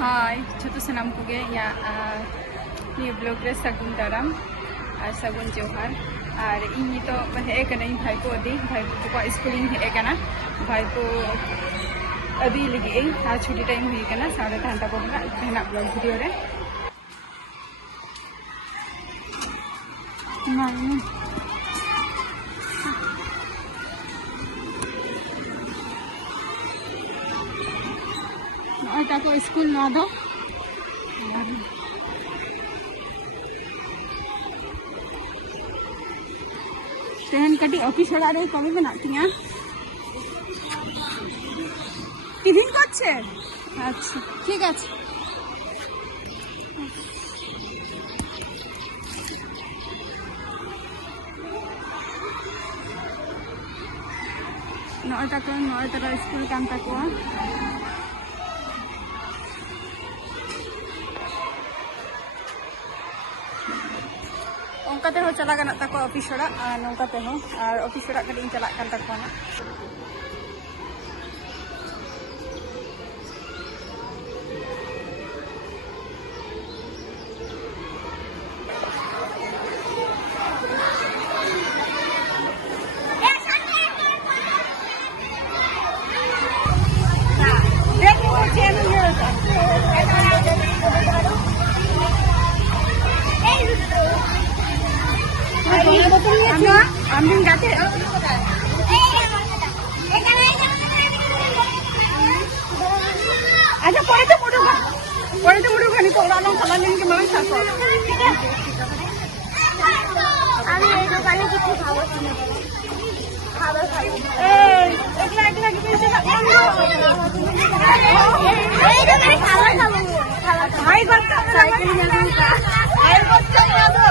हाय छोटो सनाम को ये ब्लॉग रे सगुन दाराम और सगुन जोहार और इन तो हे भाई को अदी भाई को स्कूल हेकना भाई को अदी लगे और छुट्टी टाइम होना 3:30 घंटा को हेना ब्लॉग वीडियो रे को स्कूल ना दो तेहन कटी ऑफिस वाला रे कमी में नातिया टिफिन करछे अच्छा ठीक है नौटा स्कूल काम तक उनका हो चला गना तक ऑफिस नौका हो और ऑफिस कटी चला तक आमदिन गाते अच्छा पढ़े तो मुड़ूगा नहीं तो ओरा खाला लेन के मांग था আমি এই দোকানে কিছু খাবো খাবার খাবো একলা একলা কি বেশি না এই দোকানে খাবার খাবো ভাই বাচ্চা সাইকেল নিয়ে আই বাচ্চা নিয়ে দো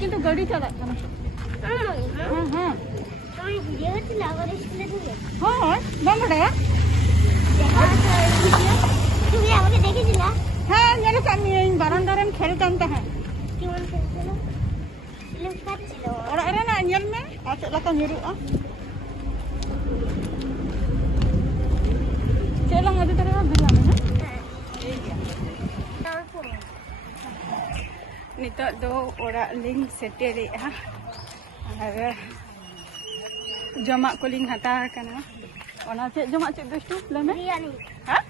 কিন্তু গাড়ি চালা बारान्दार खेलता चेlang अभी तरह बिरयानी नित दो ओरा लिंग सेटेरे और जमा को लिंग हता करना ओना चे जमा चे दोस्तु लेमे बिरयानी हां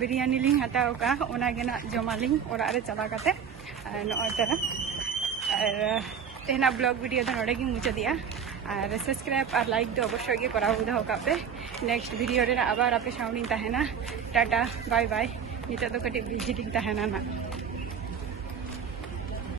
बिरयानी लिंग हता का ओना गेना जमा लिंग ओरा रे चला काते नय तरह और तेना ब्लॉग वीडियो तो नोडे गी मुचा दिया और सब्सक्राइब और लाइक तो अवश्य गे करा दो पे नेक्स्ट वीडियो रे आबार आपे साउंडिंग तहना टाटा बाय बाय नित तो कटी बिजी तहना ना।